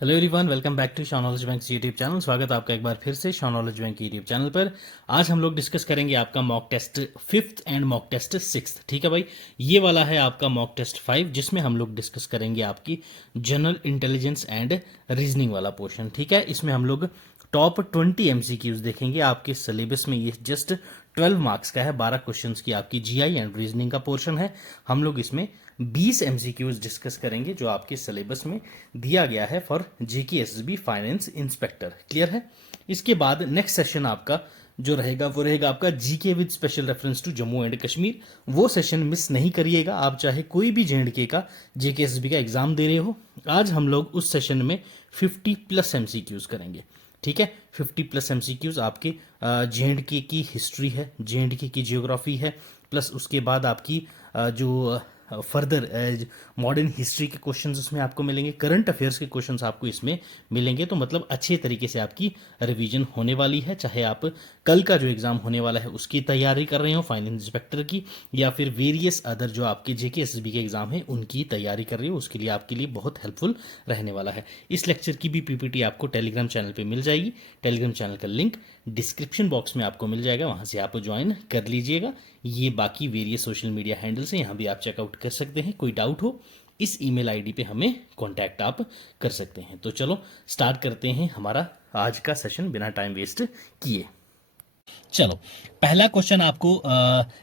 Hello everyone, welcome back to Shah knowledge bank YouTube channel. स्वागत है आपका एक बार फिर से Shah knowledge bank YouTube channel पर। आज हम लोग डिस्कस करेंगे आपका mock test 5th and mock test 6th। ठीक है भाई, ये वाला है आपका मॉक टेस्ट 5, जिसमें हम लोग डिस्कस करेंगे आपकी जनरल इंटेलिजेंस एंड रीजनिंग वाला पोर्शन। ठीक है, इसमें हम लोग टॉप 20 एमसीक्यूज देखेंगे। आपके सिलेबस में ये जस्ट 12 मार्क्स का है, 12 क्वेश्चंस की आपकी जीआई एंड रीजनिंग का पोर्शन है। हम लोग इसमें 20 एमसीक्यूज डिस्कस करेंगे जो आपके सिलेबस में दिया गया है for JK SSB finance inspector. Clear है। इसके बाद नेक्स्ट सेशन आपका जो रहेगा वो रहेगा आपका GK with special reference to Jammu and Kashmir. वो सेशन मिस नहीं करिएगा, आप चाहे कोई भी जेएंडके का जेके एसएसबी का एग्जाम दे रहे हो। आज हम लोग उस सेशन में 50+ एमसीक्यूज करेंगे। ठीक है, 50+ एमसीक्यूज आपके जेएंडके की हिस्ट्री है, जेएंडके की जियोग्राफी है, प्लस उसके बाद आपकी जो फर्दर मॉडर्न हिस्ट्री के क्वेश्चंस उसमें आपको मिलेंगे, करंट अफेयर्स के क्वेश्चंस आपको इसमें मिलेंगे। तो मतलब अच्छे तरीके से आपकी रिवीजन होने वाली है, चाहे आप कल का जो एग्जाम होने वाला है उसकी तैयारी कर रहे हो फाइनेंस इंस्पेक्टर की, या फिर वेरियस अदर जो आपके जेके एसएसबी के एग्जाम है उनकी तैयारी कर रहे हो, उसके लिए आपके लिए बहुत हेल्पफुल रहने वाला है। इस लेक्चर की भी पीपीटी आपको टेलीग्राम चैनल पर मिल जाएगी। टेलीग्राम चैनल का लिंक डिस्क्रिप्शन बॉक्स में आपको मिल जाएगा, वहां से आप ज्वाइन कर लीजिएगा। ये बाकी वेरियस सोशल मीडिया हैंडल्स हैं, यहाँ भी आप चेकआउट कर सकते हैं। कोई डाउट हो इस ईमेल आईडी पे हमें कांटेक्ट आप कर सकते हैं। तो चलो स्टार्ट करते हैं हमारा आज का सेशन बिना टाइम वेस्ट किए। चलो, पहला क्वेश्चन आपको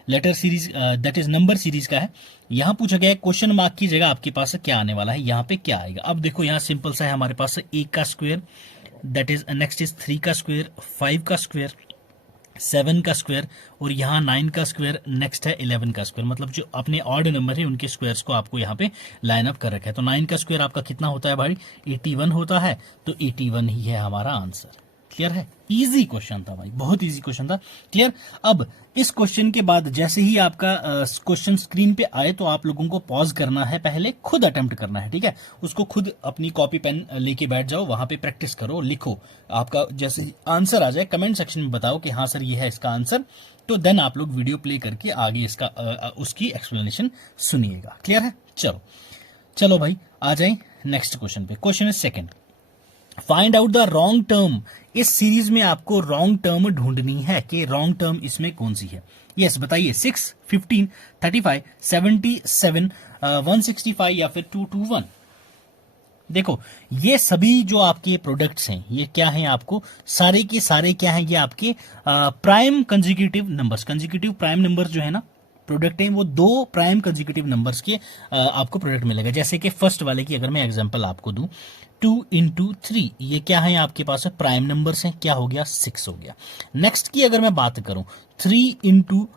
letter series that is number series का है। यहां पूछा गया है क्वेश्चन मार्क की जगह आपके पास क्या आने वाला है, यहाँ पे क्या आएगा। अब देखो यहाँ सिंपल सा है, हमारे पास 1 का square, that is next is 3 का स्क्वायर, 5 का स्क्वायर, 7 का स्क्वायर, और यहाँ 9 का स्क्वायर, नेक्स्ट है 11 का स्क्वायर। मतलब जो अपने ऑड नंबर है उनके स्क्वायर्स को आपको यहाँ पे लाइन अप कर रखा है। तो 9 का स्क्वायर आपका कितना होता है भाई, 81 होता है। तो 81 ही है हमारा आंसर। क्लियर है, इजी क्वेश्चन था भाई, बहुत इजी क्वेश्चन था। क्लियर। अब इस क्वेश्चन के बाद जैसे ही आपका क्वेश्चन स्क्रीन पे आए तो आप लोगों को पॉज करना है, पहले खुद अटेम्प्ट करना है। ठीक है, उसको खुद अपनी कॉपी पेन लेके बैठ जाओ, वहां पे प्रैक्टिस करो, लिखो। आपका जैसे आंसर आ जाए कमेंट सेक्शन में बताओ कि हाँ सर ये है इसका आंसर, तो देन आप लोग वीडियो प्ले करके आगे इसका उसकी एक्सप्लेनेशन सुनिएगा। क्लियर है। चलो चलो भाई आ जाए नेक्स्ट क्वेश्चन पे। Question is second, find out the wrong term. इस सीरीज में आपको रॉन्ग टर्म ढूंढनी है कि रॉन्ग टर्म इसमें कौन सी है। यस बताइए, 6, 15, 35, 77, 165 या फिर 221। देखो ये सभी जो आपके प्रोडक्ट्स हैं ये क्या हैं, आपको सारे के सारे क्या हैं, ये आपके prime consecutive numbers, consecutive prime numbers जो है ना प्रोडक्ट हैं, वो 2 प्राइम कंजिक्यूटिव नंबर्स के आपको प्रोडक्ट मिलेगा। जैसे कि फर्स्ट वाले की अगर मैं एग्जांपल आपको दूं, 2 × 3, ये क्या है आपके पास प्राइम नंबर्स हैं, क्या हो गया 6 हो गया। नेक्स्ट की अगर मैं बात करूं 3 ×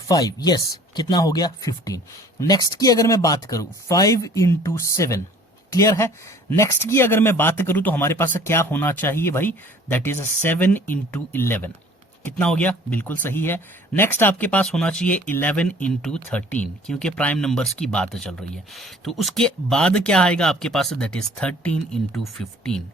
5, यस कितना हो गया 15। नेक्स्ट की अगर मैं बात करूं 5 × 7, क्लियर है। नेक्स्ट की अगर मैं बात करूं तो हमारे पास क्या होना चाहिए भाई, दैट इज 7 × 11, कितना हो गया, बिल्कुल सही है। नेक्स्ट आपके पास होना चाहिए 11 × 13, क्योंकि प्राइम नंबर्स की बात चल रही है। तो उसके बाद क्या आएगा आपके पास, दैट इज 13 × 15।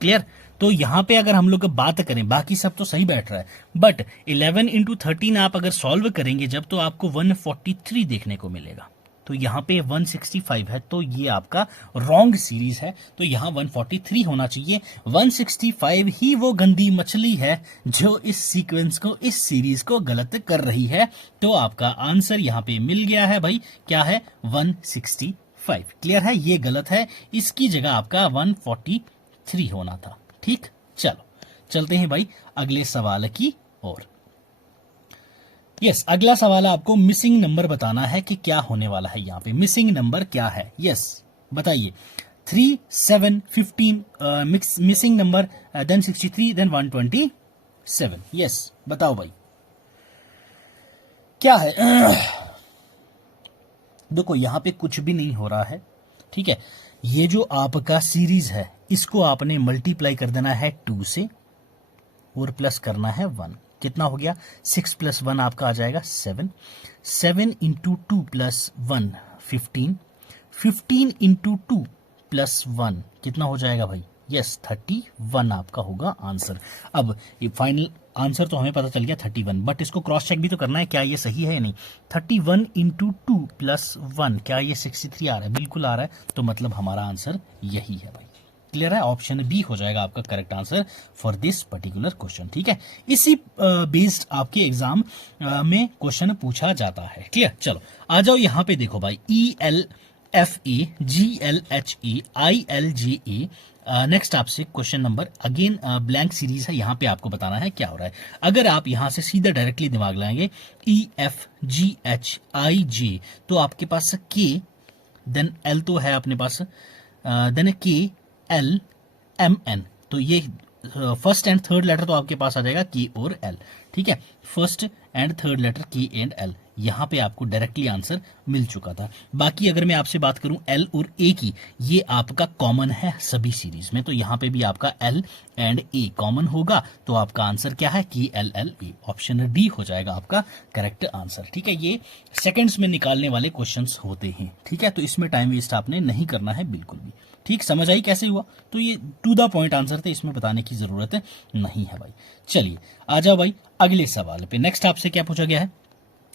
क्लियर। तो यहां पे अगर हम लोग बात करें, बाकी सब तो सही बैठ रहा है, बट 11 × 13 आप अगर सॉल्व करेंगे जब, तो आपको 143 देखने को मिलेगा। तो यहां पे 165 है, तो ये आपका रॉन्ग सीरीज है। तो यहां 143 होना चाहिए। 165 ही वो गंदी मछली है जो इस सीक्वेंस को, इस सीरीज को गलत कर रही है। तो आपका आंसर यहां पे मिल गया है भाई, क्या है 165। क्लियर है, ये गलत है, इसकी जगह आपका 143 होना था। ठीक, चलो चलते हैं भाई अगले सवाल की ओर। यस, अगला सवाल आपको मिसिंग नंबर बताना है कि क्या होने वाला है यहाँ पे, मिसिंग नंबर क्या है। यस बताइए, 3, 7, 15 missing number, then 63, then 127। Yes बताओ भाई क्या है। देखो यहाँ पे कुछ भी नहीं हो रहा है। ठीक है, ये जो आपका सीरीज है इसको आपने मल्टीप्लाई कर देना है 2 से और प्लस करना है 1। कितना हो गया, 6 + 1 आपका आ जाएगा 7, 7 × 2 + 1 15, 15 × 2 + 1 कितना हो जाएगा भाई, यस 31 आपका होगा आंसर। अब ये फाइनल आंसर तो हमें पता चल गया 31, बट इसको क्रॉस चेक भी तो करना है क्या ये सही है या नहीं। 31 × 2 + 1, क्या ये 63 आ रहा है, बिल्कुल आ रहा है। तो मतलब हमारा आंसर यही है भाई। क्लियर है, ऑप्शन बी हो जाएगा आपका correct answer for this particular question. ठीक है, इसी बेस्ड आपके एग्जाम में क्वेश्चन पूछा जाता है। क्लियर, चलो आ जाओ यहाँ पे देखो भाई, ELFA GLHE ILGE। नेक्स्ट आपसे question number again blank series है, यहां पे आपको बताना है क्या हो रहा है। अगर आप यहां से सीधा डायरेक्टली दिमाग लगाएंगे EFGHIJ, तो आपके पास K देन L तो है अपने पास, देन KLMN, तो ये फर्स्ट एंड थर्ड लेटर तो आपके पास आ जाएगा K और L। ठीक है, first and third letter K and L, यहां पे आपको डायरेक्टली आंसर मिल चुका था। बाकी अगर मैं आपसे बात करूं L और A की, ये आपका कॉमन है सभी सीरीज में, तो यहां पे भी आपका L एंड A कॉमन होगा, तो आपका आंसर क्या है, KLLA, ऑप्शन डी हो जाएगा आपका करेक्ट आंसर। ठीक है, ये सेकंड्स में निकालने वाले क्वेश्चंस होते हैं। ठीक है, तो इसमें टाइम वेस्ट आपने नहीं करना है बिल्कुल भी। ठीक, समझ आई कैसे हुआ, तो ये टू द पॉइंट आंसर थे, इसमें बताने की जरूरत नहीं है भाई। चलिए आ जाओ भाई अगले सवाल पे। नेक्स्ट आपसे क्या पूछा गया है,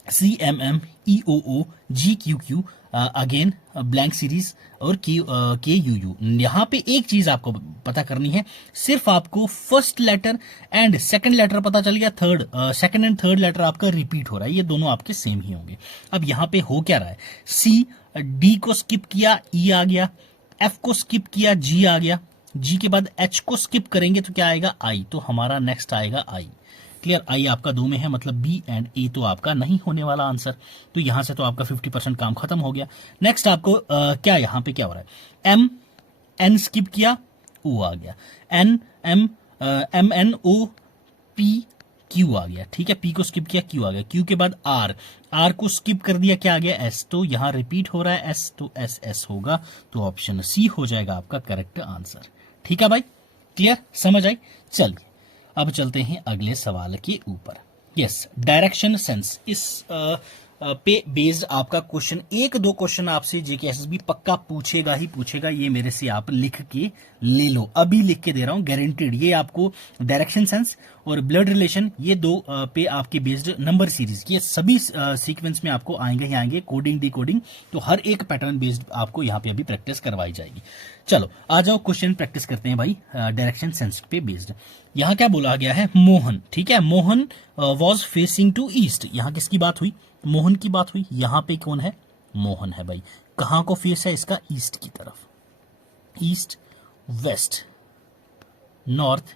CMMEOOGQQ, अगेन ब्लैंक सीरीज और KUU। यहां पे एक चीज आपको पता करनी है, सिर्फ आपको first letter and second letter पता चल गया, third second and third letter आपका रिपीट हो रहा है, ये दोनों आपके सेम ही होंगे। अब यहां पे हो क्या रहा है, D को स्किप किया, E आ गया, F को स्किप किया, G आ गया, G के बाद H को स्किप करेंगे तो क्या आएगा, I, तो हमारा नेक्स्ट आएगा I। क्लियर, आई आपका 2 में है, मतलब बी एंड ए तो आपका नहीं होने वाला आंसर, तो यहां से तो आपका 50% काम खत्म हो गया। नेक्स्ट आपको क्या यहां पे क्या हो रहा है, एम एन स्किप किया, ओ आ गया, MNO P Q आ गया। ठीक है, पी को स्किप किया, क्यू आ गया, क्यू के बाद आर को स्किप कर दिया, क्या आ गया, एस, तो यहां रिपीट हो रहा है एस, तो एस होगा, तो ऑप्शन सी हो जाएगा आपका करेक्ट आंसर। ठीक है भाई, क्लियर, समझ आई। चलिए अब चलते हैं अगले सवाल के ऊपर। यस, डायरेक्शन सेंस, इस पे बेस्ड आपका क्वेश्चन, एक दो क्वेश्चन आपसे जेकेएसएसबी पक्का पूछेगा ही पूछेगा, ये मेरे से आप लिख के ले लो, अभी लिख के दे रहा हूं गारंटेड। ये आपको डायरेक्शन सेंस और ब्लड रिलेशन, ये दो पे आपके बेस्ड नंबर सीरीज, ये सभी सीक्वेंस में आपको आएंगे ही आएंगे, कोडिंग डिकोडिंग, तो हर एक पैटर्न बेस्ड आपको यहाँ पे अभी प्रैक्टिस करवाई जाएगी। चलो आ जाओ क्वेश्चन प्रैक्टिस करते हैं भाई डायरेक्शन सेंस पे बेस्ड। यहाँ क्या बोला गया है, मोहन, ठीक है, Mohan was facing to east, यहाँ किसकी बात हुई, मोहन की बात हुई। यहाँ पे कौन है, मोहन है भाई, कहां को फेस है इसका, ईस्ट की तरफ, east west north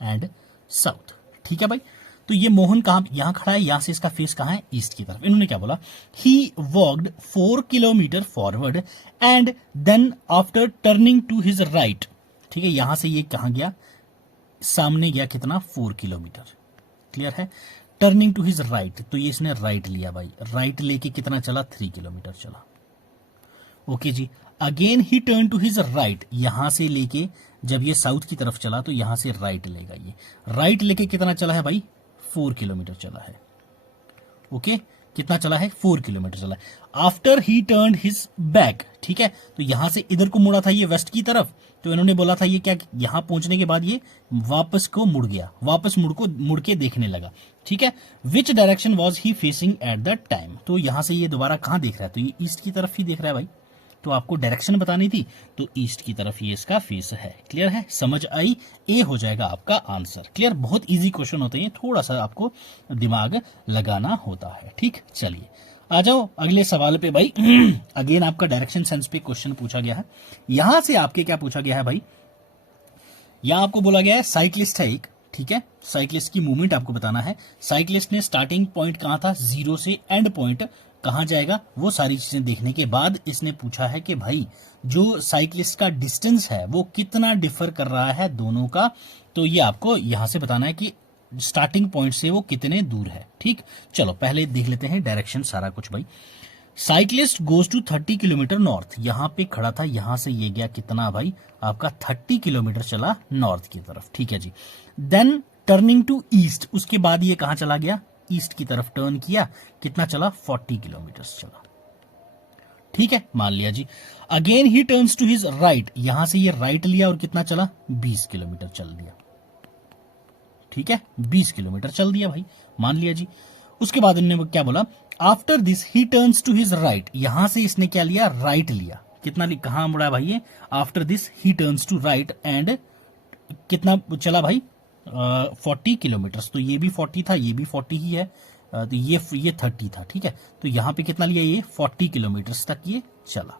and south. ठीक है भाई, तो ये मोहन कहां, यहां खड़ा है, यहां से इसका फेस कहां है, ईस्ट की तरफ। इन्होंने क्या बोला, he walked 4 kilometre forward and then after turning to his right. ठीक है, यहां से ये कहां गया, सामने गया कितना, 4 किलोमीटर। क्लियर है, टर्निंग टू हिज राइट, तो ये इसने राइट लिया भाई, राइट लेके कितना चला, 3 किलोमीटर चला। ओके जी, again he turn to his right, यहां से लेके जब ये साउथ की तरफ चला तो यहां से राइट लेगा, ये राइट लेके कितना चला है भाई, 4 किलोमीटर चला है। ओके, कितना चला है, 4 किलोमीटर चला है। After he turn his back, ठीक है, तो यहां से इधर को मुड़ा था ये वेस्ट की तरफ, तो इन्होंने बोला था ये क्या, यहां पहुंचने के बाद ये वापस को मुड़ गया, वापस मुड़ के देखने लगा। ठीक है, which direction was he facing at the time, तो यहां से ये दोबारा कहां देख रहा है, तो ये ईस्ट की तरफ ही देख रहा है भाई, तो आपको डायरेक्शन बतानी थी, तो ईस्ट की तरफ ये इसका फेस है। क्लियर है, समझ आई, ए हो जाएगा आपका आंसर। क्लियर, बहुत इजी क्वेश्चन होते हैं, थोड़ा सा आपको दिमाग लगाना होता है। ठीक, चलिए आ जाओ अगले सवाल पे भाई। अगेन आपका डायरेक्शन सेंस पे क्वेश्चन पूछा गया है। यहां से आपके क्या पूछा गया है भाई, यहां आपको बोला गया है साइक्लिस्ट है एक, ठीक है, साइक्लिस्ट की मूवमेंट आपको बताना है। साइक्लिस्ट ने स्टार्टिंग पॉइंट कहां था, 0 से एंड पॉइंट कहां जाएगा, वो सारी चीजें देखने के बाद इसने पूछा है कि भाई जो साइक्लिस्ट का डिस्टेंस है वो कितना डिफर कर रहा है दोनों का, तो ये आपको यहां से बताना है कि स्टार्टिंग पॉइंट से वो कितने दूर है। ठीक, चलो पहले देख लेते हैं डायरेक्शन सारा कुछ भाई। Cyclist goes to 30 kilometre north, यहां पे खड़ा था, यहां से ये गया कितना भाई, आपका 30 किलोमीटर चला नॉर्थ की तरफ। ठीक है जी, देन टर्निंग टू ईस्ट, उसके बाद ये कहां चला गया, ईस्ट की तरफ टर्न किया, कितना चला, 40 किलोमीटर चला। ठीक है, मान लिया जी। Again he turns to his right, यहां से ये राइट लिया और कितना चला, 20 किलोमीटर चल दिया। ठीक है, 20 किलोमीटर चल दिया भाई, मान लिया जी। उसके बाद इन्होंने क्या बोला, after this he turns to his right, यहां से इसने क्या लिया, राइट लिया। कितना कहाँ मुड़ा भाई ये, after this he turns to right and कितना चला भाई 40 किलोमीटर। तो ये भी 40 था, ये भी 40 ही है, तो ये 30 था, ठीक है। तो यहाँ पे कितना लिया, ये 40 किलोमीटर तक ये चला।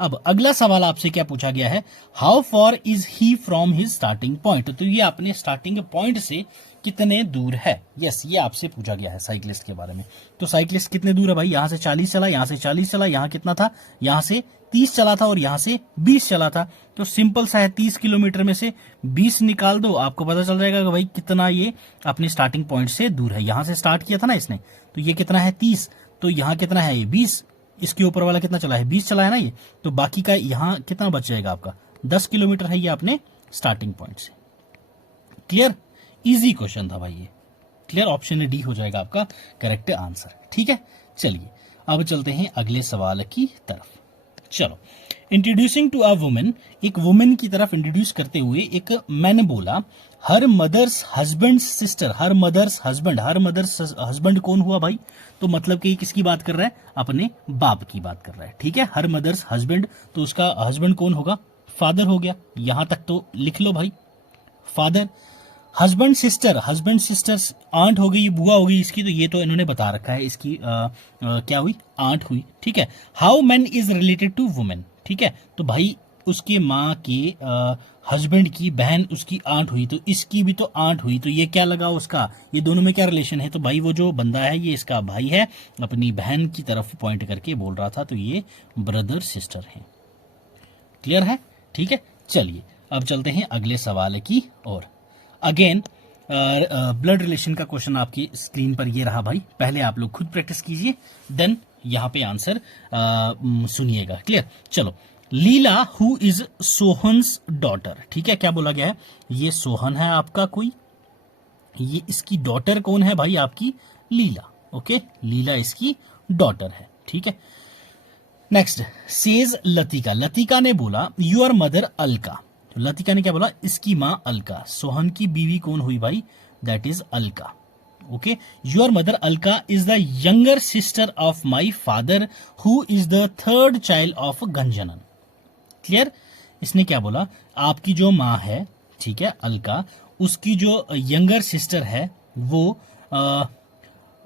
अब अगला सवाल आपसे क्या पूछा गया है, how for is he from his starting point. तो ये अपने स्टार्टिंग पॉइंट से कितने दूर है, यस ये आपसे पूछा गया है साइकिलिस्ट के बारे में। तो साइकिलिस्ट कितने दूर है भाई, यहां से 40 चला, यहां से 40 चला, यहां कितना था, यहां से 30 चला था और यहां से 20 चला था। तो सिंपल सा है, 30 किलोमीटर में से 20 निकाल दो, आपको पता चल जाएगा कि भाई कितना ये अपनी स्टार्टिंग पॉइंट से दूर है। यहां से स्टार्ट किया था ना इसने, तो ये कितना है 30, तो यहां कितना है ये 20, इसके ऊपर वाला कितना चला है 20 चला है ना ये, तो बाकी का यहां कितना बच जाएगा आपका 10 किलोमीटर है ये अपने स्टार्टिंग पॉइंट से। क्लियर, इजी क्वेश्चन था भाई ये, क्लियर, ऑप्शन डी हो जाएगा आपका करेक्ट आंसर, ठीक है। चलिए अब चलते हैं अगले सवाल की तरफ। चलो, इंट्रोड्यूसिंग टू अ वुमेन, एक वुमेन की तरफ इंट्रोड्यूस करते हुए एक मैन बोला, her mother's husband sister, her mother's husband, her mother's husband कौन हुआ भाई, तो मतलब कि किसकी बात कर रहा है, अपने बाप की बात कर रहा है, ठीक है। हर मदर्स हस्बैंड, तो उसका हस्बैंड कौन होगा, फादर हो गया, यहां तक तो लिख लो भाई, father. Husband sister, husband sisters aunt हो गई, बुआ हो गई इसकी, तो ये तो इन्होंने बता रखा है, इसकी क्या हुई, आंट हुई, ठीक है। How man is related to women, ठीक है, तो भाई उसके माँ के हस्बैंड की बहन उसकी आंट हुई, तो इसकी भी तो आंट हुई, तो ये क्या लगा उसका, ये दोनों में क्या रिलेशन है, तो भाई वो जो बंदा है ये इसका भाई है, अपनी बहन की तरफ पॉइंट करके बोल रहा था, तो ये ब्रदर सिस्टर है। क्लियर है, ठीक है। चलिए अब चलते हैं अगले सवाल की ओर। अगेन ब्लड रिलेशन का क्वेश्चन आपकी स्क्रीन पर ये रहा भाई, पहले आप लोग खुद प्रैक्टिस कीजिए, देन यहां पे आंसर सुनिएगा। क्लियर, चलो। लीला हु इज सोहन्स डॉटर, ठीक है, क्या बोला गया है, ये सोहन है आपका कोई, ये इसकी डॉटर कौन है भाई, आपकी लीला, ओके, लीला इसकी डॉटर है, ठीक है। नेक्स्ट, सेज लतिका, लतिका ने बोला योर मदर अलका, तो लतिका ने क्या बोला, इसकी मां अलका, सोहन की बीवी कौन हुई भाई, that is Alka, okay. Your mother Alka is the younger sister of my father who is the third child of Ganjanan. Clear, इसने क्या बोला, आपकी जो माँ है, ठीक है, अलका, उसकी जो यंगर सिस्टर है वो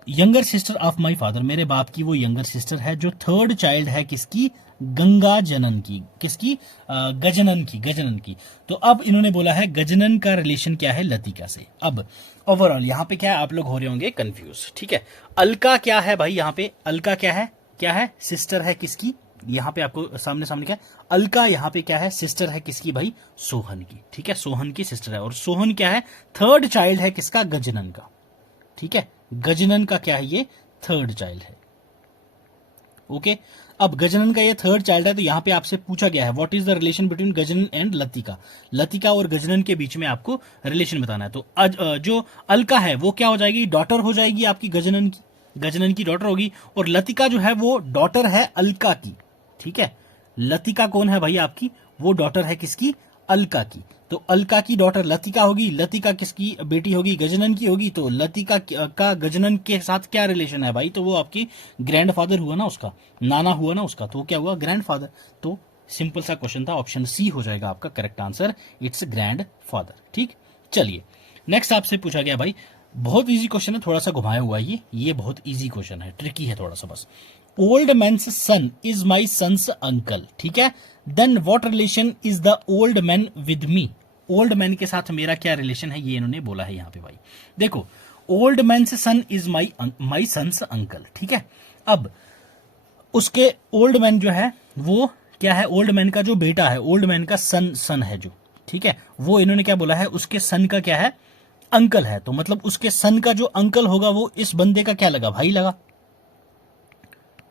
younger sister of my father, मेरे बाप की वो यंगर सिस्टर है, जो थर्ड चाइल्ड है किसकी, गंगा जनन की, किसकी, गजनन की, गजनन की। तो अब इन्होंने बोला है गजनन का रिलेशन क्या है लतिका से। अब ओवरऑल यहाँ पे क्या है, आप लोग हो रहे होंगे कंफ्यूज, ठीक है। अलका क्या है भाई, यहाँ पे अलका क्या है, क्या है, सिस्टर है किसकी, यहाँ पे आपको सामने सामने क्या है, अलका यहाँ पे क्या है, सिस्टर है किसकी भाई, सोहन की, ठीक है, सोहन की सिस्टर है, और सोहन क्या है, थर्ड चाइल्ड है किसका, गजनन का, ठीक है, गजनन का क्या है, ये थर्ड चाइल्ड है, ओके। अब गजनन का ये थर्ड चाइल्ड है, तो यहां पे आपसे पूछा गया है what is the relation between Gajanan and Latika, Latika और गजनन के बीच में आपको रिलेशन बताना है। तो जो अलका है वो क्या हो जाएगी, डॉटर हो जाएगी आपकी गजनन की, गजनन की डॉटर होगी, और लतिका जो है वो डॉटर है अलका की, ठीक है। लतिका कौन है भाई आपकी, वो डॉटर है किसकी, अलका की, तो अलका की डॉटर लतिका होगी, लतिका किसकी बेटी होगी, गजनन की होगी, तो लतिका का गजनन के साथ क्या रिलेशन है भाई, तो वो आपकी ग्रैंडफादर हुआ ना उसका, नाना हुआ ना उसका, तो क्या हुआ, ग्रैंडफादर। तो सिंपल सा क्वेश्चन था, ऑप्शन सी हो जाएगा आपका करेक्ट आंसर, इट्स ग्रैंडफादर, ठीक। चलिए नेक्स्ट आपसे पूछा गया भाई, बहुत इजी क्वेश्चन है, थोड़ा सा घुमाया हुआ है ये बहुत इजी क्वेश्चन है, ट्रिकी है थोड़ा सा बस। Old man's son is my son's uncle, ठीक है, then what relation is the old man with me, old man के साथ मेरा क्या रिलेशन है, ये इन्होंने बोला है यहाँ पे भाई। देखो, old man's son is my son's uncle, ठीक है। अब उसके ओल्ड मैन जो है वो क्या है, ओल्ड मैन का जो बेटा है, ओल्ड मैन का सन है जो, ठीक है, वो इन्होंने क्या बोला है, उसके सन का क्या है, अंकल है, तो मतलब उसके सन का जो अंकल होगा वो इस बंदे का क्या लगा, भाई लगा,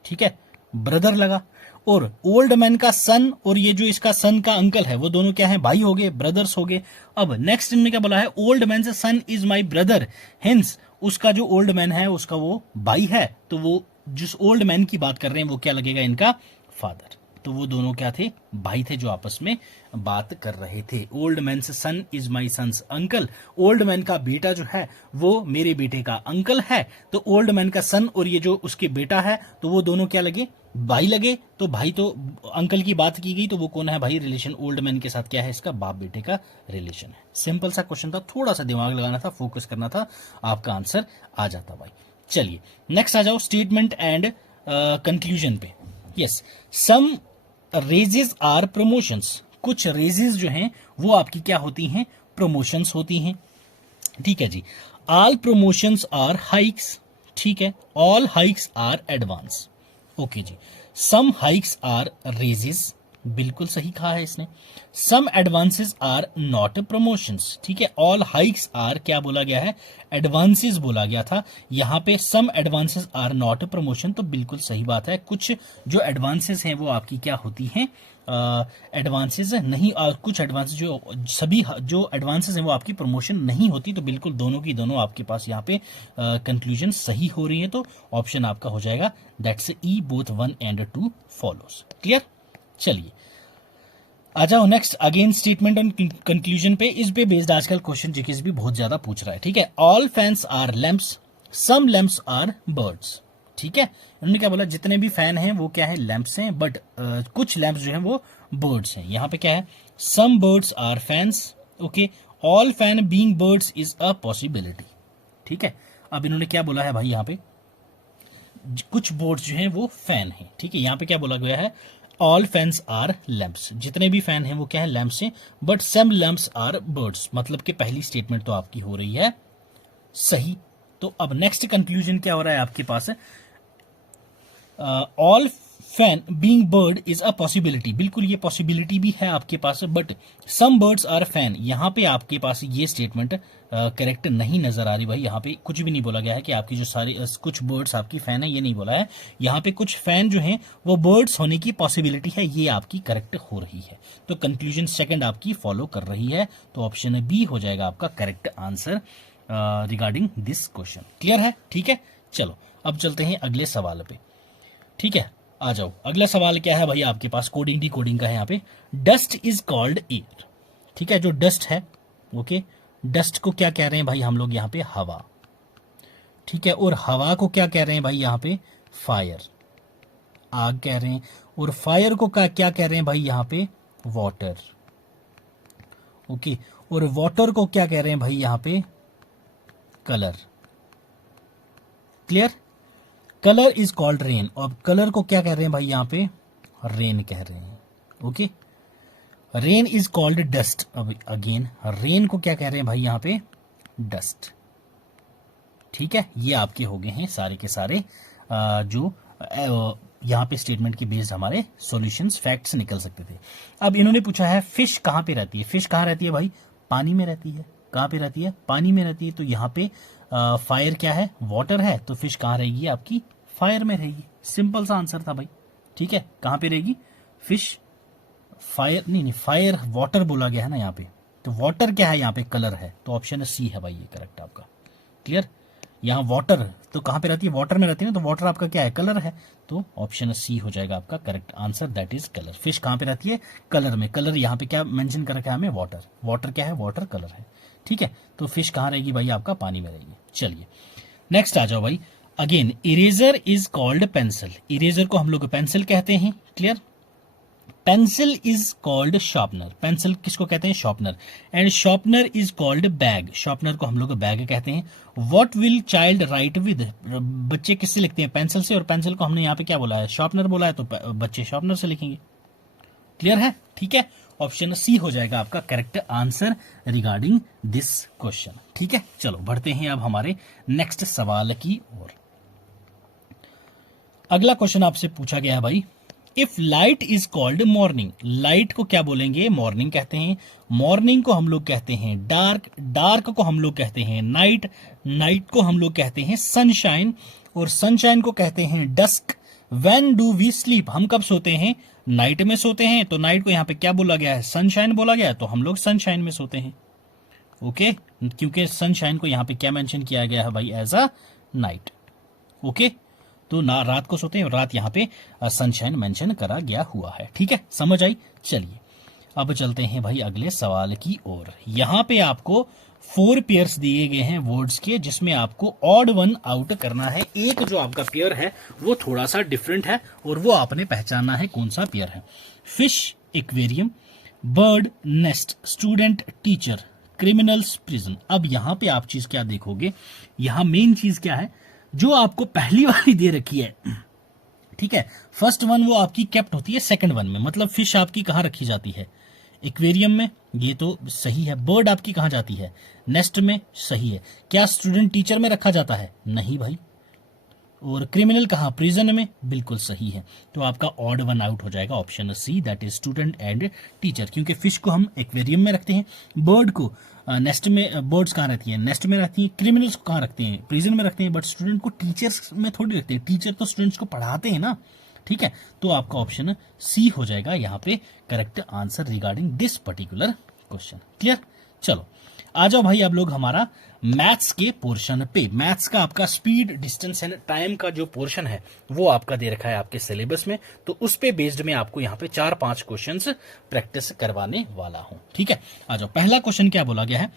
ठीक है, ब्रदर लगा। और ओल्ड मैन का सन और ये जो इसका सन का अंकल है वो दोनों क्या है, भाई हो गए, ब्रदर्स हो गए। अब नेक्स्ट इनमें क्या बोला है, ओल्ड मैन से son is my brother, hence उसका जो ओल्ड मैन है उसका वो भाई है, तो वो जिस ओल्ड मैन की बात कर रहे हैं वो क्या लगेगा, इनका फादर। तो वो दोनों क्या थे, भाई थे जो आपस में बात कर रहे थे। ओल्ड मैन से son is my son's uncle, old man का बेटा जो है वो मेरे बेटे का अंकल है, तो ओल्ड मैन का सन और ये जो उसके बेटा है तो वो दोनों क्या लगे, भाई लगे तो भाई, तो अंकल की बात की गई तो वो कौन है भाई, रिलेशन ओल्ड मैन के साथ क्या है, इसका बाप बेटे का रिलेशन है। सिंपल सा क्वेश्चन था, थोड़ा सा दिमाग लगाना था, फोकस करना था, आपका आंसर आ जाता भाई। चलिए नेक्स्ट आ जाओ स्टेटमेंट एंड कंक्लूजन पे। Yes, some raises are promotions, कुछ रेजेस जो हैं वो आपकी क्या होती हैं, प्रमोशंस होती हैं। ठीक है जी। ऑल प्रमोशंस आर हाइक्स, ठीक है, all hikes are advance. Okay जी। सम हाइक्स आर रेजेस, बिल्कुल सही कहा है इसने। Some advances are not promotions, ठीक है, ऑल हाइक्स आर क्या बोला गया है, एडवांसेस बोला गया था, यहां पे सम एडवांसेस आर नॉट प्रमोशन, तो बिल्कुल सही बात है। कुछ जो एडवांसेस हैं वो आपकी क्या होती हैं, एडवांसेस नहीं, और कुछ एडवांसेस जो सभी जो एडवांसेस हैं वो आपकी प्रमोशन नहीं होती, तो बिल्कुल दोनों की दोनों आपके पास यहाँ पे कंक्लूजन सही हो रही है, तो ऑप्शन आपका हो जाएगा that's E, both 1 and 2 follows. Clear. चलिए आ जाओ next, again statement and conclusion पे। इस पे बेस्ड आजकल क्वेश्चन जीकेएस भी बहुत ज्यादा पूछ रहा है। ठीक है, all fans are lamps, some lamps are birds. ठीक है, उन्होंने क्या बोला, जितने भी फैन हैं वो क्या है, लैंप्स हैं, बट कुछ लैंप्स जो हैं वो बर्ड्स हैं। यहां पे क्या है, some birds are fans, okay, all fan being birds is a possibility. ठीक है, अब इन्होंने क्या बोला है भाई, यहाँ पे कुछ बर्ड्स जो हैं वो फैन हैं। ठीक है, यहां पे क्या बोला गया है, ऑल फैंस आर लैंप्स, जितने भी फैन हैं वो क्या है, लैंप्स हैं, but some lamps are birds, मतलब कि पहली स्टेटमेंट तो आपकी हो रही है सही। तो अब नेक्स्ट कंक्लूजन क्या हो रहा है आपके पास, all fan being bird is a possibility, बिल्कुल ये पॉसिबिलिटी भी है आपके पास, but some birds are fan, यहां पे आपके पास ये स्टेटमेंट करेक्ट नहीं नजर आ रही भाई। यहां पे कुछ भी नहीं बोला गया है कि आपकी जो सारी कुछ बर्ड्स आपकी फैन है, ये नहीं बोला है। यहां पे कुछ फैन जो हैं वो बर्ड्स होने की पॉसिबिलिटी है, ये आपकी करेक्ट हो रही है, तो कंक्लूजन सेकंड आपकी फॉलो कर रही है, तो ऑप्शन बी हो जाएगा आपका correct answer regarding this question. Clear है। ठीक है, चलो अब चलते हैं अगले सवाल पे। ठीक है, आ जाओ अगला सवाल क्या है भाई आपके पास, कोडिंग डी कोडिंग का है यहाँ पे। डस्ट इज कॉल्ड एयर, ठीक है, जो डस्ट है, ओके, डस्ट को क्या कह रहे हैं भाई हम लोग यहाँ पे, हवा। ठीक है, और हवा को क्या कह रहे हैं भाई यहाँ पे, फायर, आग कह रहे हैं, और फायर को क्या कह रहे हैं भाई यहाँ पे, वाटर। ओके, और वाटर को क्या कह रहे हैं भाई यहाँ पे, colour. Clear. Colour is called rain, और कलर को क्या कह रहे हैं भाई यहाँ पे, रेन कह रहे हैं। Okay, rain is called dust, अब अगेन रेन को क्या कह रहे हैं भाई यहाँ पे, डस्ट। ठीक है, ये आपके हो गए हैं सारे के सारे जो यहाँ पे स्टेटमेंट की बेस्ड हमारे सॉल्यूशंस फैक्ट्स निकल सकते थे। अब इन्होंने पूछा है फिश कहाँ पे रहती है, फिश कहाँ रहती है भाई, पानी में रहती है। कहाँ पे रहती है, पानी में रहती है, तो यहाँ पे फायर क्या है, वाटर है, तो फिश कहाँ रहेगी आपकी, फायर में रहेगी। सिंपल सा आंसर था भाई। ठीक है, कहाँ पे रहेगी फिश, फायर नहीं, फायर वाटर बोला गया है ना यहाँ पे, तो वाटर क्या है यहाँ पे, कलर है, तो ऑप्शन सी है भाई ये करेक्ट आपका। क्लियर। यहाँ वाटर तो कहाँ पे रहती है, वाटर में रहती है ना, तो वाटर आपका क्या है, कलर है, तो ऑप्शन सी हो जाएगा आपका correct answer, that is colour. Fish कहाँ पे रहती है, कलर में। कलर यहाँ पे क्या मेंशन कर रखा है हमें, वाटर। वाटर क्या है, वाटर कलर है। ठीक है, तो फिश कहाँ रहेगी भाई आपका, पानी में रहेगी। चलिए नेक्स्ट आ जाओ भाई। Again eraser is called pencil, eraser को हम लोग पेंसिल कहते हैं। Clear. Pencil is called sharpener, pencil किसको कहते हैं, sharpener. And sharpener is called bag, sharpener को हम लोग बैग कहते हैं। What will child right with, बच्चे किससे लिखते हैं, पेंसिल से, और पेंसिल को हमने यहाँ पे क्या बोला है, शार्पनर बोला है, तो बच्चे शार्पनर से लिखेंगे। क्लियर है। ठीक है, ऑप्शन सी हो जाएगा आपका correct answer regarding this question. ठीक है, चलो बढ़ते हैं अब हमारे नेक्स्ट सवाल की ओर। अगला क्वेश्चन आपसे पूछा गया है भाई, if light is called morning, light को क्या बोलेंगे, मॉर्निंग कहते हैं। मॉर्निंग को हम लोग कहते हैं डार्क, डार्क को हम लोग कहते हैं नाइट, नाइट को हम लोग कहते हैं सनशाइन, और सनशाइन को कहते हैं dusk. When do we sleep, हम कब सोते हैं, नाइट में सोते हैं, तो नाइट को यहाँ पे क्या बोला गया है, सनशाइन बोला गया है, तो हम लोग सनशाइन में सोते हैं। ओके, क्योंकि सनशाइन को यहाँ पे क्या मेंशन किया गया है भाई, एज अ नाइट। ओके, तो ना रात को सोते हैं, रात यहाँ पे सनशाइन मेंशन करा गया हुआ है। ठीक है, समझ आई। चलिए अब चलते हैं भाई अगले सवाल की ओर। यहां पे आपको 4 पेयर्स दिए गए हैं वर्ड्स के, जिसमें आपको ऑड वन आउट करना है। एक जो आपका पेयर है वो थोड़ा सा डिफरेंट है और वो आपने पहचानना है कौन सा पेयर है। Fish aquarium, bird nest, student teacher, criminals prison. अब यहां पे आप चीज क्या देखोगे, यहां मेन चीज क्या है, जो आपको पहली वाली दे रखी है, ठीक है, फर्स्ट वन वो आपकी केप्ट होती है सेकंड वन में, मतलब फिश आपकी कहां रखी जाती है, एक्वेरियम में, ये तो सही है। बर्ड आपकी कहां जाती है, नेस्ट में, सही है। क्या स्टूडेंट टीचर में रखा जाता है, नहीं भाई। और क्रिमिनल कहां, प्रिजन में, बिल्कुल सही है। तो आपका ऑड वन आउट हो जाएगा option C, that is student and teacher, क्योंकि फिश को हम एक्वेरियम में रखते हैं, बर्ड को नेस्ट में, बर्ड्स कहाँ रहती हैं, नेस्ट में रहती हैं, क्रिमिनल्स को कहाँ रखते हैं, प्रिजन में रखते हैं, बट स्टूडेंट को टीचर्स में थोड़ी रखते हैं, टीचर तो स्टूडेंट्स को पढ़ाते हैं ना, ठीक है। तो आपका ऑप्शन सी हो जाएगा यहाँ पे correct answer regarding this particular question. Clear, चलो आ जाओ भाई आप लोग हमारा मैथ्स के पोर्शन पे। मैथ्स का आपका स्पीड, डिस्टेंस एंड टाइम का जो पोर्शन है वो आपका दे रखा है आपके सिलेबस में, तो उस पे बेस्ड में आपको यहाँ पे 4-5 क्वेश्चंस प्रैक्टिस करवाने वाला हूं, ठीक है। आ जाओ, पहला क्वेश्चन क्या बोला गया है,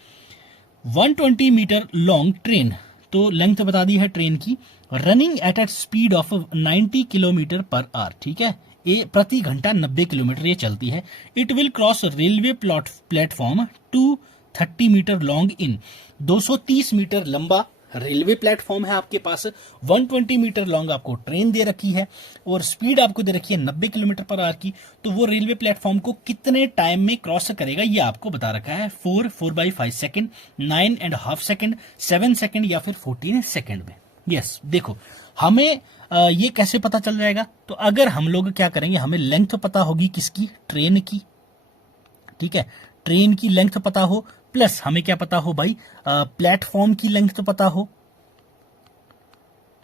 120 मीटर लॉन्ग ट्रेन, तो लेंथ बता दी है ट्रेन की, running at A speed of 90 kilometre per hour, ठीक है, ये प्रति घंटा 90 किलोमीटर ये चलती है। It will cross railway platform 230 metre long in, 230 metre लंबा रेलवे प्लेटफॉर्म है आपके पास, 120 मीटर लॉन्ग आपको ट्रेन दे रखी है और स्पीड आपको दे रखी है 90 किलोमीटर पर आवर की। तो वो रेलवे प्लेटफॉर्म को कितने टाइम में क्रॉस करेगा ये आपको बता रखा है, 4/5 सेकंड, 9.5 सेकंड, 7 सेकंड या फिर 14 सेकंड में। यस, देखो हमें ये कैसे पता चल जाएगा, तो अगर हम लोग क्या करेंगे, हमें लेंथ पता होगी किसकी, ट्रेन की, ठीक है, ट्रेन की लेंथ पता हो, प्लस हमें क्या पता हो भाई, प्लेटफॉर्म की लेंथ पता हो,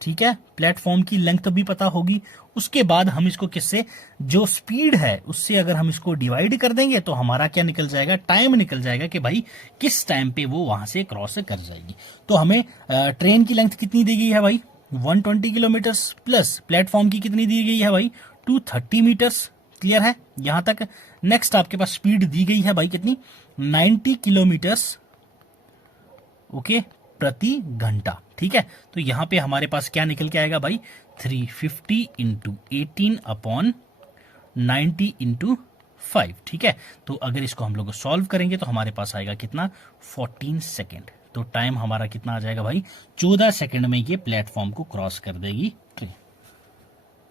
ठीक है, प्लेटफॉर्म की लेंथ भी पता होगी। उसके बाद हम इसको किससे, जो स्पीड है उससे अगर हम इसको डिवाइड कर देंगे तो हमारा क्या निकल जाएगा, टाइम निकल जाएगा कि भाई किस टाइम पे वो वहां से क्रॉस कर जाएगी। तो हमें ट्रेन की लेंथ कितनी दी गई है भाई, 120 किलोमीटर्स, प्लस प्लेटफॉर्म की कितनी दी गई है भाई, 230 मीटर्स। क्लियर है यहां तक। नेक्स्ट आपके पास स्पीड दी गई है भाई कितनी, 90 किलोमीटर्स, ओके, प्रति घंटा, ठीक है। तो यहां पे हमारे पास क्या निकल के आएगा भाई, 350 इंटू 18 अपॉन 90 इंटू 5, ठीक है। तो अगर इसको हम लोग सॉल्व करेंगे तो हमारे पास आएगा कितना, 14 सेकेंड। तो टाइम हमारा कितना आ जाएगा भाई, 14 सेकेंड में ये प्लेटफॉर्म को क्रॉस कर देगी ट्रेन।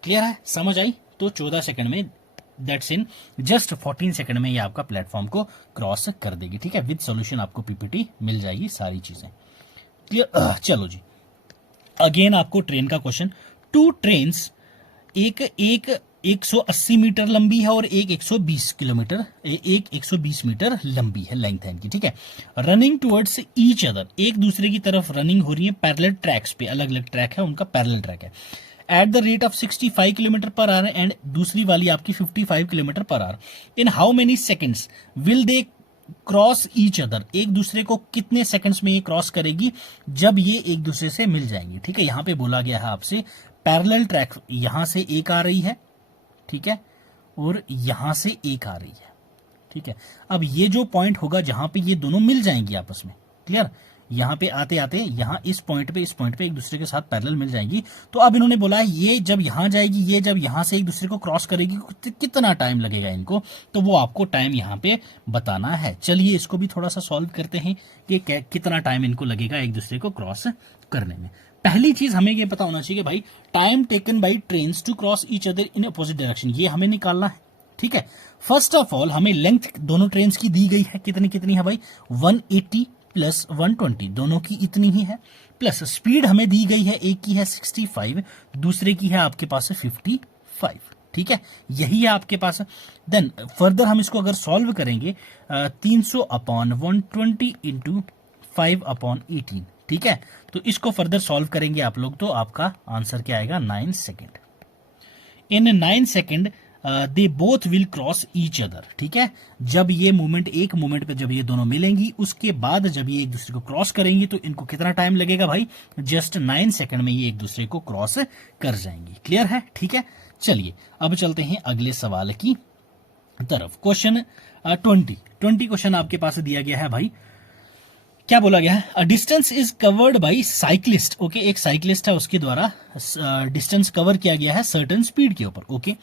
क्लियर है, समझ आई। तो 14 सेकेंड में, दैट्स इन जस्ट 14 सेकंड में ये आपका प्लेटफॉर्म को क्रॉस कर देगी, ठीक है। विद सॉल्यूशन आपको पीपीटी मिल जाएगी सारी चीजें। क्लियर, चलो जी, अगेन आपको ट्रेन का क्वेश्चन। 2 ट्रेन्स, एक 180 मीटर लंबी है और एक 120 किलोमीटर, एक 120 मीटर लंबी है, लेंथ है इनकी, ठीक है। रनिंग टुवर्ड्स ईच अदर, एक दूसरे की तरफ रनिंग हो रही है, पैरेलल ट्रैक्स पे, अलग अलग ट्रैक है उनका, पैरेलल ट्रैक है, at the rate of 65 kilometre per hour, and दूसरी वाली आपकी 55 kilometre per hour. In how many seconds will they cross each other, एक दूसरे को कितने सेकंड्स में ये क्रॉस करेगी जब ये एक दूसरे से मिल जाएंगी, ठीक है। यहां पे बोला गया है आपसे पैरेलल ट्रैक, यहां से एक आ रही है, ठीक है, और यहां से एक आ रही है, ठीक है। अब ये जो पॉइंट होगा जहां पे ये दोनों मिल जाएंगी आपस में, क्लियर, यहां पे आते आते यहां इस पॉइंट पे एक दूसरे के साथ पैरेलल मिल जाएंगी। तो अब इन्होंने बोला है ये जब यहां जाएगी, ये जब यहां से एक दूसरे को क्रॉस करेगी, कितना टाइम लगेगा इनको, तो वो आपको टाइम यहां पे बताना है। चलिए इसको भी थोड़ा सा सॉल्व करते हैं कि कितना टाइम इनको लगेगा एक दूसरे को क्रॉस करने में। पहली चीज हमें ये पता होना चाहिए भाई, time taken by train to cross each other in opposite direction, ये हमें निकालना है, ठीक है। फर्स्ट ऑफ ऑल हमें लेंथ दोनों ट्रेन की दी गई है, कितनी कितनी है भाई, 180 प्लस 120, दोनों की इतनी ही है, प्लस स्पीड हमें दी गई है, एक की है 65, दूसरे की है आपके पास 55, ठीक है, यही है आपके पास। देन फर्दर हम इसको अगर सॉल्व करेंगे, 300 अपॉन 120 इंटू 5 अपॉन 18, ठीक है। तो इसको फर्दर सॉल्व करेंगे आप लोग, तो आपका आंसर क्या आएगा, 9 second. In 9 second they both will cross each other, ठीक है। जब ये मूवमेंट, एक मूवमेंट पे जब ये दोनों मिलेंगी, उसके बाद जब ये एक दूसरे को क्रॉस करेंगी तो इनको कितना टाइम लगेगा भाई, जस्ट 9 सेकंड में ये एक दूसरे को क्रॉस कर जाएंगी। क्लियर है, ठीक है। चलिए अब चलते हैं अगले सवाल की तरफ। क्वेश्चन 20 क्वेश्चन आपके पास दिया गया है भाई। क्या बोला गया है? Distance is covered by cyclist. Okay, एक साइक्लिस्ट है, उसके द्वारा डिस्टेंस कवर किया गया है सर्टेन स्पीड के ऊपर। Okay,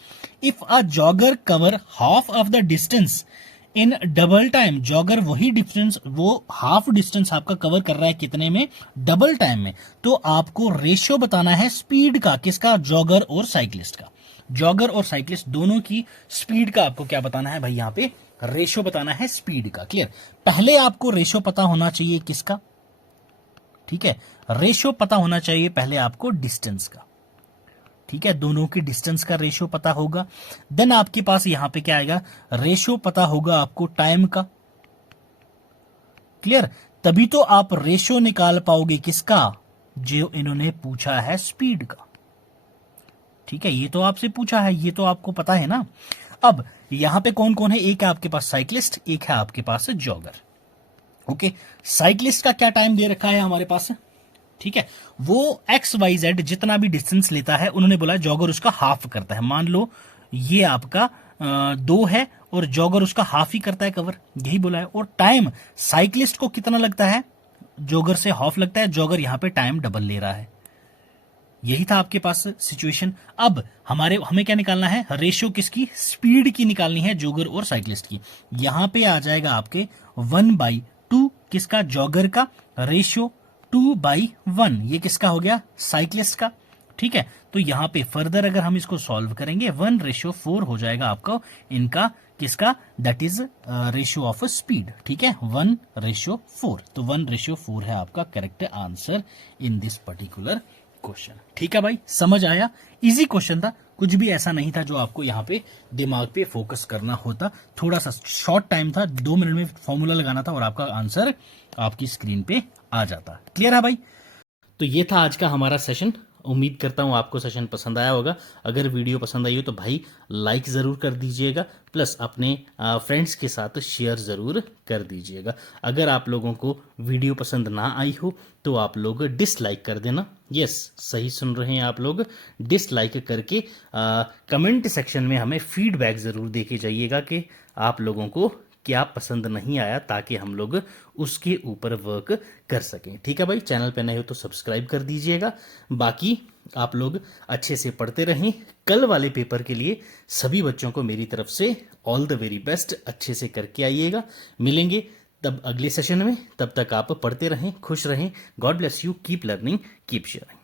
if a jogger cover half of the distance in double time, jogger वही डिस्टेंस, वो हाफ डिस्टेंस आपका कवर कर रहा है कितने में? डबल टाइम में। तो आपको रेशियो बताना है स्पीड का, किसका? जॉगर और साइक्लिस्ट का। जॉगर और साइक्लिस्ट दोनों की स्पीड का आपको क्या बताना है भाई? यहां पे रेशियो बताना है स्पीड का। क्लियर? पहले आपको रेशियो पता होना चाहिए किसका? ठीक है, रेशियो पता होना चाहिए पहले आपको डिस्टेंस का। ठीक है, दोनों की डिस्टेंस का रेशियो पता होगा। देन आपके पास यहां पे क्या आएगा? रेशियो पता होगा आपको टाइम का। क्लियर? तभी तो आप रेशियो निकाल पाओगे किसका? जो इन्होंने पूछा है स्पीड का। ठीक है, ये तो आपसे पूछा है, ये तो आपको पता है ना। अब यहां पे कौन कौन है? एक है आपके पास साइक्लिस्ट, एक है आपके पास जॉगर। ओके, साइक्लिस्ट का क्या टाइम दे रखा है हमारे पास? ठीक है, वो XYZ जितना भी डिस्टेंस लेता है, उन्होंने बोला जॉगर उसका हाफ करता है। मान लो ये आपका 2 है और जॉगर उसका हाफ ही करता है कवर, यही बोला है। और टाइम साइक्लिस्ट को कितना लगता है? जॉगर से हाफ लगता है, जॉगर यहां पे टाइम डबल ले रहा है। यही था आपके पास सिचुएशन। अब हमें क्या निकालना है? रेशियो किसकी? स्पीड की निकालनी है, जॉगर और साइक्लिस्ट की। यहां पे आ जाएगा आपके 1/2 किसका? जॉगर का। रेशियो 2/1 ये किसका हो गया? साइक्लिस्ट का। ठीक है, तो यहां पे फर्दर अगर हम इसको सॉल्व करेंगे 1/4 हो जाएगा आपका इनका, किसका? That is ratio of speed. ठीक है, 1/4। तो 1/4 है आपका correct answer in this particular question. ठीक है भाई, समझ आया? इजी क्वेश्चन था, कुछ भी ऐसा नहीं था जो आपको यहाँ पे दिमाग पे फोकस करना होता। थोड़ा सा शॉर्ट टाइम था, 2 मिनट में फॉर्मूला लगाना था और आपका आंसर आपकी स्क्रीन पे आ जाता। क्लियर है भाई? तो ये था आज का हमारा सेशन। उम्मीद करता हूँ आपको सेशन पसंद आया होगा। अगर वीडियो पसंद आई हो तो भाई लाइक ज़रूर कर दीजिएगा, प्लस अपने फ्रेंड्स के साथ शेयर ज़रूर कर दीजिएगा। अगर आप लोगों को वीडियो पसंद ना आई हो तो आप लोग डिसलाइक कर देना। यस, सही सुन रहे हैं आप लोग, डिसलाइक करके कमेंट सेक्शन में हमें फीडबैक ज़रूर दे के जाइएगा कि आप लोगों को क्या पसंद नहीं आया, ताकि हम लोग उसके ऊपर वर्क कर सकें। ठीक है भाई, चैनल पे नए हो तो सब्सक्राइब कर दीजिएगा। बाकी आप लोग अच्छे से पढ़ते रहें। कल वाले पेपर के लिए सभी बच्चों को मेरी तरफ से ऑल द वेरी बेस्ट। अच्छे से करके आइएगा। मिलेंगे तब अगले सेशन में, तब तक आप पढ़ते रहें, खुश रहें। God bless you, keep learning, keep sharing.